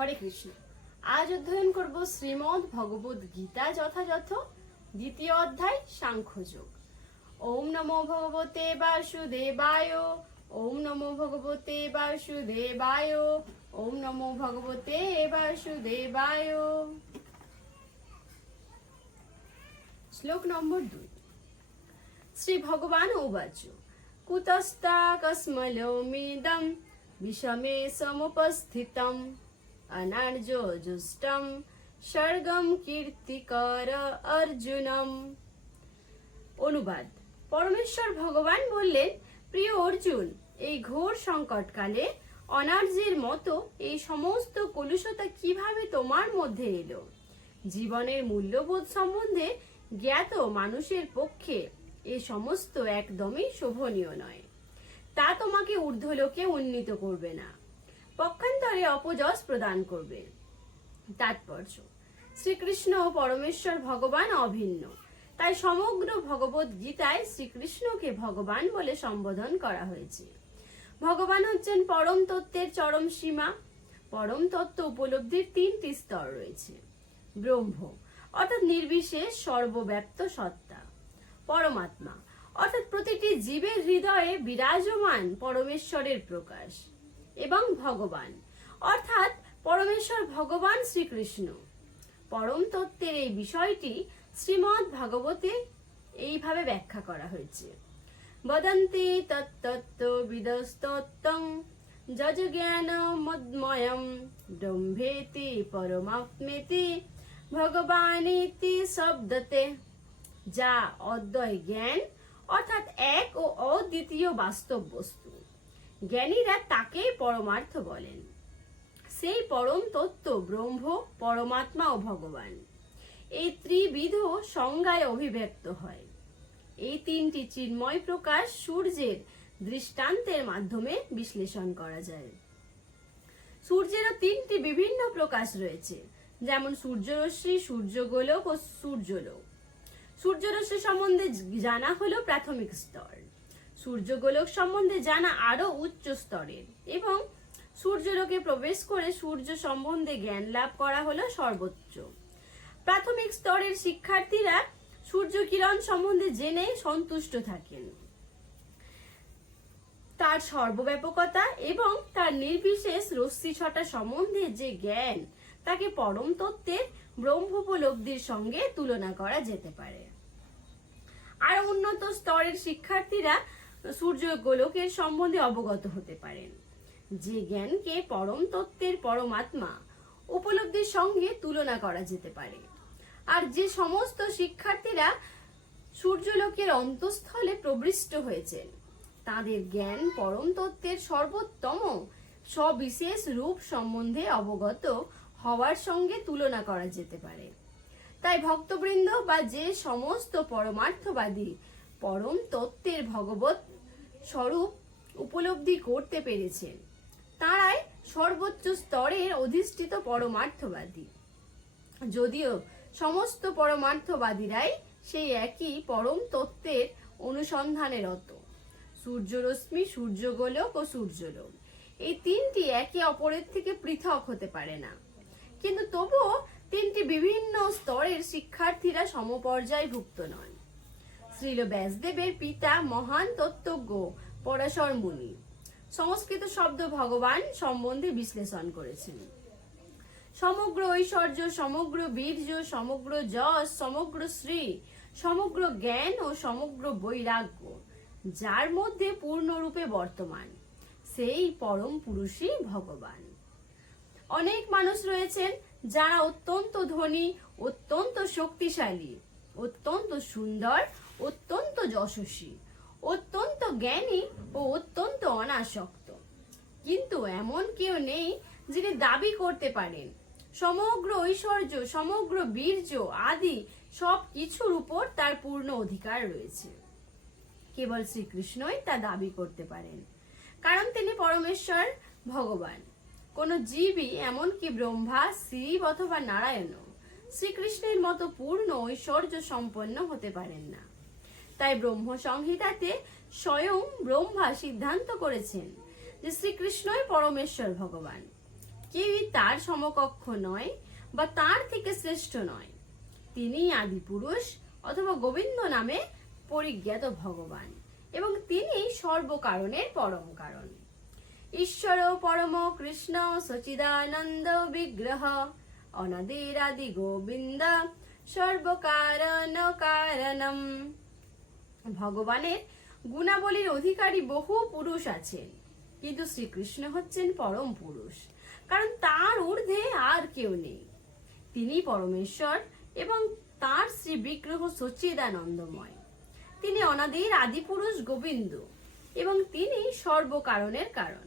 হরে কৃষ্ণ। আজ অধ্যয়ন করব শ্রীমদ্ ভগবদ গীতা, যথাযথ দ্বিতীয় অধ্যায় সাংখ্যযোগ। ওম নমো ভগবতে বাসুদেবায়, ওম নমো ভগবতে বাসুদেবায়, ওম নমো ভগবতে বাসুদেবায়। শ্লোক নম্বর 2। শ্রী ভগবান উবাচ কুতস্তাকস্মলোমিদম বিষমে সমুপস্থিতম অনার্যজুষ্টম স্বর্গম কীর্তিকর অর্জুনম। অনুবাদ। পরমেশ্বর ভগবান বললেন, প্রিয় অর্জুন, এই ঘোর সংকটকালে অনার্যের মতো এই সমস্ত কলুষতা কিভাবে তোমার মধ্যে এলো? জীবনের মূল্যবোধ সম্বন্ধে জ্ঞাত মানুষের পক্ষে এ সমস্ত একদমই শোভনীয় নয়। তা তোমাকে ঊর্ধ্বলোকে উন্নীত করবে না, পক্ষান্তরে অপযশ প্রদান করবে। তাৎপর্য: শ্রীকৃষ্ণ ও পরমেশ্বর ভগবান অভিন্ন, তাই সমগ্র ভগবদ গীতায় শ্রীকৃষ্ণকে ভগবান বলে সম্বোধন করা হয়েছে। ভগবান হচ্ছেন পরম তত্ত্বের চরম সীমা। পরম তত্ত্ব উপলব্ধির 3টি স্তর রয়েছে। ব্রহ্ম অর্থাৎ নির্বিশেষ সর্বব্যাপ্ত সত্তা, পরমাত্মা অর্থাৎ প্রতিটি জীবের হৃদয়ে বিরাজমান পরমেশ্বরের প্রকাশ, এবং ভগবান অর্থাৎ পরমেশ্বর ভগবান শ্রীকৃষ্ণ। পরম তত্ত্বের এই বিষয়টি শ্রীমদ্ ভাগবতে এইভাবে ব্যাখ্যা করা হয়েছে: বদন্তি তত্তত্ত্ববিদস্তত্ত্বং যজ্ঞানমদ্ময়ম ব্রহ্মেতি পরমাত্মেতি ভগবানিতি শব্দতে। যা অদ্বয় জ্ঞান অর্থাৎ এক ও অদ্বিতীয় বাস্তব বস্তু। জ্ঞানীরা তাকেই পরমার্থ বলেন। সেই পরম তত্ত্ব ব্রহ্ম, পরমাত্মা ও ভগবান এই ত্রিবিধ সংজ্ঞায় অভিব্যক্ত হয়। এই 3টি চিন্ময় প্রকাশ সূর্যের দৃষ্টান্তের মাধ্যমে বিশ্লেষণ করা যায়। সূর্যেরও 3টি বিভিন্ন প্রকাশ রয়েছে, যেমন সূর্যরশ্মি, সূর্যগোলক ও সূর্যলোক। সূর্যরশ্মি সম্বন্ধে জানা হলো প্রাথমিক স্তর, সূর্যগোলক সম্বন্ধে জানা আরো উচ্চ স্তরের, এবং সূর্যলোকে প্রবেশ করে সূর্য সম্বন্ধে জ্ঞান লাভ করা হলো সর্বোচ্চ। প্রাথমিক স্তরের শিক্ষার্থীরা সূর্য কিরণ সম্বন্ধে জেনে সন্তুষ্ট থাকেন। তার সর্বব্যাপকতা এবং তার নির্বিশেষ রশ্মি ছটা সম্বন্ধে যে জ্ঞান, তাকে পরম তত্ত্বের ব্রহ্মোপলব্ধির সঙ্গে তুলনা করা যেতে পারে। আর উন্নত স্তরের শিক্ষার্থীরা সূর্য গোলকের সম্বন্ধে অবগত হতে পারেন, যে জ্ঞানকে পরম তত্ত্বের পরমাত্মা উপলব্ধির সঙ্গে তুলনা করা যেতে পারে। আর যে সমস্ত শিক্ষার্থীরা সূর্যলোকের অন্তঃস্থলে প্রবিষ্ট হয়েছেন, তাদের জ্ঞান পরম তত্ত্বের সর্বোত্তম সবিশেষ রূপ সম্বন্ধে অবগত হওয়ার সঙ্গে তুলনা করা যেতে পারে। তাই ভক্তবৃন্দ বা যে সমস্ত পরমার্থবাদী পরম তত্ত্বের ভগবত স্বরূপ উপলব্ধি করতে পেরেছেন, তারাই সর্বোচ্চ স্তরের অধিষ্ঠিত পরমার্থবাদী। যদিও সমস্ত পরমার্থবাদীরাই সেই একই পরম তত্ত্বের অনুসন্ধানে রত। সূর্যরশ্মি, সূর্যগোলক ও সূর্যলোক এই 3টি একে অপরের থেকে পৃথক হতে পারে না, কিন্তু তবুও 3টি বিভিন্ন স্তরের শিক্ষার্থীরা সমপর্যায়ভুক্ত নন। শ্রীল ব্যাসদেবের পিতা মহান তত্ত্বজ্ঞ পরাশর মুনি সংস্কৃত শব্দ ভগবান সম্বন্ধে বিশ্লেষণ করেছেন। সমগ্র ঐশ্বর্য, সমগ্র বীর্য, সমগ্র যশ, সমগ্র শ্রী, সমগ্র জ্ঞান ও সমগ্র বৈরাগ্য যার মধ্যে পূর্ণরূপে বর্তমান, সেই পরম পুরুষই ভগবান। অনেক মানুষ রয়েছেন যারা অত্যন্ত ধনী, অত্যন্ত শক্তিশালী, অত্যন্ত সুন্দর, অত্যন্ত যশস্বী, অত্যন্ত জ্ঞানী ও অত্যন্ত অনাসক্ত। কিন্তু এমন কেউ নেই যিনি দাবি করতে পারেন সমগ্র ঐশ্বর্য, সমগ্র বীর্য আদি সব কিছুর উপর তার পূর্ণ অধিকার রয়েছে। কেবল শ্রীকৃষ্ণই তা দাবি করতে পারেন, কারণ তিনি পরমেশ্বর ভগবান। কোন জীবই, এমনকি ব্রহ্মা, শিব অথবা নারায়ণও শ্রীকৃষ্ণের মতো পূর্ণ ঐশ্বর্য সম্পন্ন হতে পারেন না। তাই ব্রহ্ম সংহিতাতে স্বয়ং ব্রহ্মা সিদ্ধান্ত করেছেন যে শ্রীকৃষ্ণই পরমেশ্বর ভগবান। কেউই তার সমকক্ষ নয় বা তার থেকে শ্রেষ্ঠ নয়। তিনি আদি পুরুষ অথবা গোবিন্দ নামে পরিজ্ঞাত ভগবান এবং তিনি সর্বকারণের পরম কারণ। ঈশ্বর পরম কৃষ্ণ সচিদানন্দ বিগ্রহ অনাদিরাদি গোবিন্দ সর্বকারণ কারণম। ভগবানের গুণাবলীর অধিকারী বহু পুরুষ আছেন, কিন্তু শ্রীকৃষ্ণ হচ্ছেন পরম পুরুষ, কারণ তার ঊর্ধ্বে আর কেউ নেই। তিনি পরমেশ্বর এবং তার শ্রী বিগ্রহ সচ্চিদানন্দময়। তিনি অনাদির আদি পুরুষ গোবিন্দ এবং তিনি সর্বকারণের কারণ।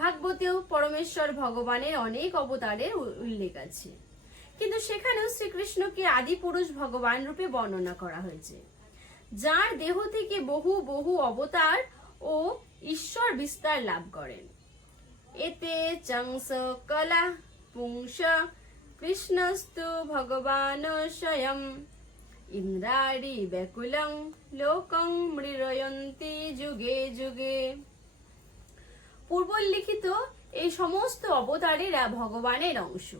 ভাগবতেও পরমেশ্বর ভগবানের অনেক অবতারের উল্লেখ আছে, কিন্তু সেখানেও শ্রীকৃষ্ণকে আদি পুরুষ ভগবান রূপে বর্ণনা করা হয়েছে, যার দেহ থেকে বহু বহু অবতার ও ঈশ্বর বিস্তার লাভ করেন। এতে চংস কলা পুংস কৃষ্ণস্তু ভগবান স্বয়ং ইন্দ্রাণি ব্যাকুলং লোকং মৃরয়ন্তি যুগে যুগে। পূর্বলিখিত এই সমস্ত অবতারেরা ভগবানের অংশ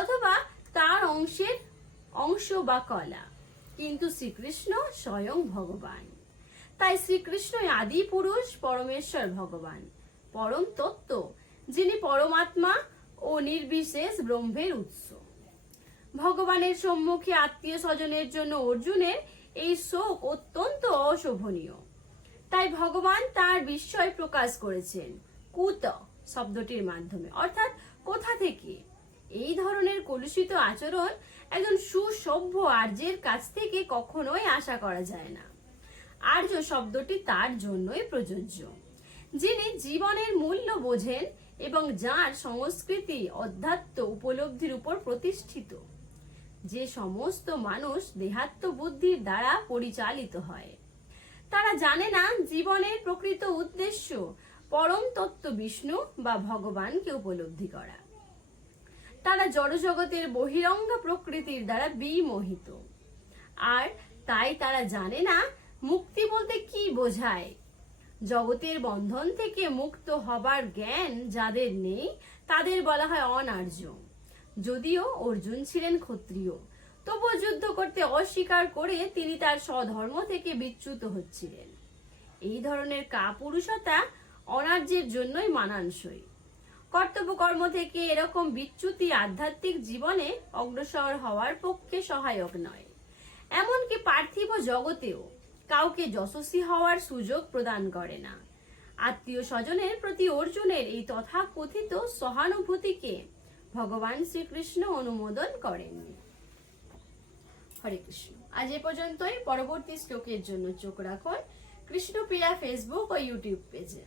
অথবা তার অংশ বা কলা, কিন্তু শ্রীকৃষ্ণ স্বয়ং ভগবান। তাই শ্রীকৃষ্ণই আদি পুরুষ, পরমেশ্বর ভগবান, পরম তত্ত্ব, যিনি পরমাত্মা ও নির্বিশেষ ব্রহ্মের উৎস। ভগবানের সম্মুখে আত্মীয় স্বজনের জন্য অর্জুনের এই শোক অত্যন্ত অশোভনীয়। তাই ভগবান তার বিস্ময় প্রকাশ করেছেন কুত শব্দটির মাধ্যমে, অর্থাৎ কোথা থেকে। এই ধরনের কলুষিত আচরণ একজন সুসভ্য আর্যের কাছ থেকে কখনোই আশা করা যায় না। আর্য শব্দটি তার জন্যই প্রযোজ্য, যিনি জীবনের মূল্য বোঝেন এবং যার সংস্কৃতি অধ্যাত্ম উপলব্ধির উপর প্রতিষ্ঠিত। যে সমস্ত মানুষ দেহাত্ম বুদ্ধির দ্বারা পরিচালিত হয়, তারা জানে না জীবনের প্রকৃত উদ্দেশ্য পরম তত্ত্ব বিষ্ণু বা ভগবানকে উপলব্ধি করা। তারা জড়জগতের বহিরঙ্গ প্রকৃতির দ্বারা বিমোহিত, আর তাই তারা জানে না মুক্তি বলতে কি বোঝায়। জগতের বন্ধন থেকে মুক্ত হবার জ্ঞান যাদের নেই, তাদের বলা হয় অনার্য। যদিও অর্জুন ছিলেন ক্ষত্রিয়, তবুও যুদ্ধ করতে অস্বীকার করে তিনি তার স্বধর্ম থেকে বিচ্যুত হচ্ছিলেন। এই ধরনের কাপুরুষতা অনার্যের জন্যই মানানসই। কর্তব্য কর্ম থেকে এরকম বিচ্যুতি আধ্যাত্মিক জীবনে অগ্রসর হওয়ার পক্ষে সহায়ক নয়। এমনকি পার্থিব জগতেও কাউকে যশস্বী হওয়ার সুযোগ প্রদান করে না। আত্মীয় স্বজনের প্রতি অর্জুনের এই তথাকথিত সহানুভূতিকে ভগবান শ্রীকৃষ্ণ অনুমোদন করেননি। হরে কৃষ্ণ। আজ এ পর্যন্তই। পরবর্তী শ্লোকের জন্য চোখ রাখুন কৃষ্ণপ্রিয়া ফেসবুক ও ইউটিউব পেজে।